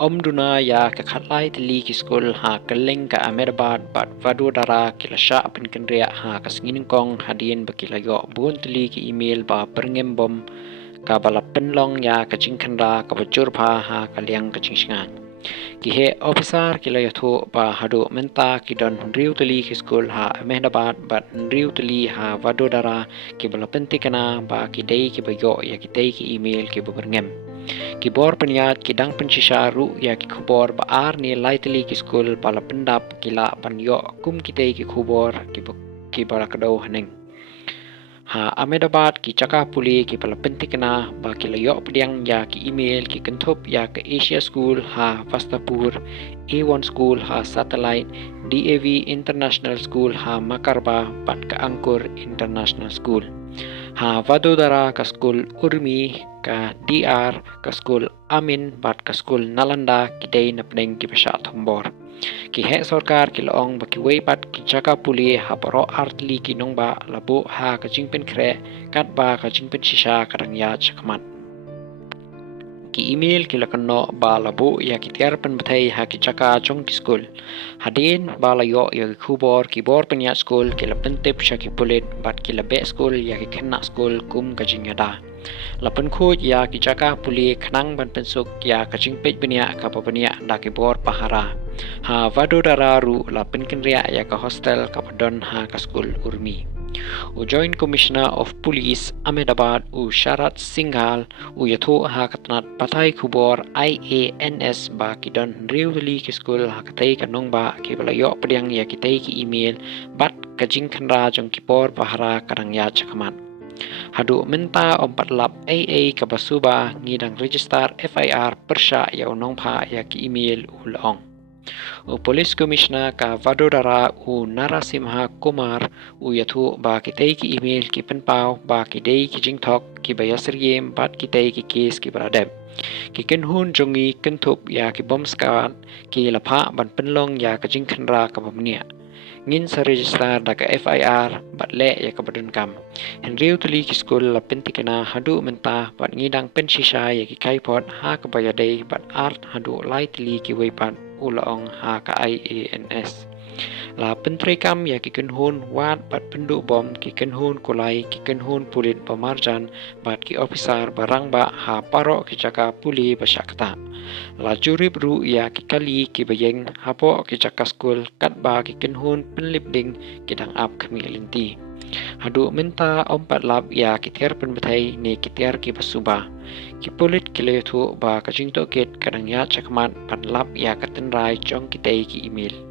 Om duna ya ka khatlai tili ki school ha kaleng ka Ahmedabad bat Vadodara kila sha pen kendria ha kasngin kong hadien bakila yo bun tili ki email ba perngem bom ka bala penlong ya ka jingkhandra ka bajur pha ha kaliang ka jingsngan ki he officer kila yathu ba hadu menta ki don riu tili ki school ha Ahmedabad bat riu tili ha Vadodara ki bala pentikana ba ki dei ki bayo ya ki dei ki email ki berngem Kibor penyat kidang pensisharu ya ki khubor ba ar ni lightly ki school pala pendap kila panyo kum kitei ki khubor ki barakado haning ha Ahmedabad ki chaka puli ki pala pentikna ba ki layo pediang ya ki email ki kentup ya ke Asia School ha Vastapur A1 School ha Satellite DAV International School ha Makarba pat ka Angkor International School ha Vadodara ka school Urmi ka DR ka school Amin bat ka school Nalanda kidei na pneng ki pasha thombor ki he sarkar ki laong ba ki wei pat ki chaka puli ha paro artli ki nong ba labu ha ka jingpen kre kat ba ka jingpen shisha karang ya chakmat ki email ki lakanno ba labu ya ki tiar pen bathai ha ki chaka chong ki school hadin ba la yo ya ki khubor ki bor pen ya school ki la pen tip sha ki pulit bat ki la be school ya ki khenna school kum ka jingada lapan khoj ya ki chaka puli khnang ban pensuk ya ka jingpej benia ka babania da ki bor pahara ha Vadodara ru lapan kenria ya ka hostel ka padon ha ka school Urmi u Joint Commissioner of Police Ahmedabad u Sharat Singhal u yatho ha katnat pathai khubor IANS ba kidon riwli ki school ha katai kanong ba ki balayo pediang ya kitai ki email bat ka jingkhanra jong ki por pahara karang ya chakamat hadu menta ompat lap AA ka basuba ngidang register FIR persha ya unong pha ya ki email ulong u Police Commissioner ka Vadodara u Narasimha Kumar u yathu ba ki tei ki email ki penpau ba ki dei ki jingthok ki bayasriem bat ki tei ki case ki baradeb ki kenhun jongi kenthup ya ki bomskat ki lapha ban penlong ya ka jingkhanra ka bamnia ngin sa register da ka FIR bat le ya ka badun kam henriu tuli ki school la pentikana hadu menta bat ngidang pensisha ya ki kaipot ha ka bayadei bat art hadu lightly ki weipat ulaong ha ka IANS la pentri kam ya ki kenhun wat bat pendu bom ki kenhun kulai ki kenhun pulit pamarjan bat ki officer barang ba ha paro ki chaka puli basyakta la jurib ru ya ki kali ki bayeng hapo ki chaka school kat ba ki kenhun penlipding ki dang ap kami linti hadu menta ompat lab ya ki tiar penbathai ni ki tiar ki basuba ki pulit ki lethu ba ka jingto ket kadang ya chakmat pan lab ya ka tenrai chong ki tei ki email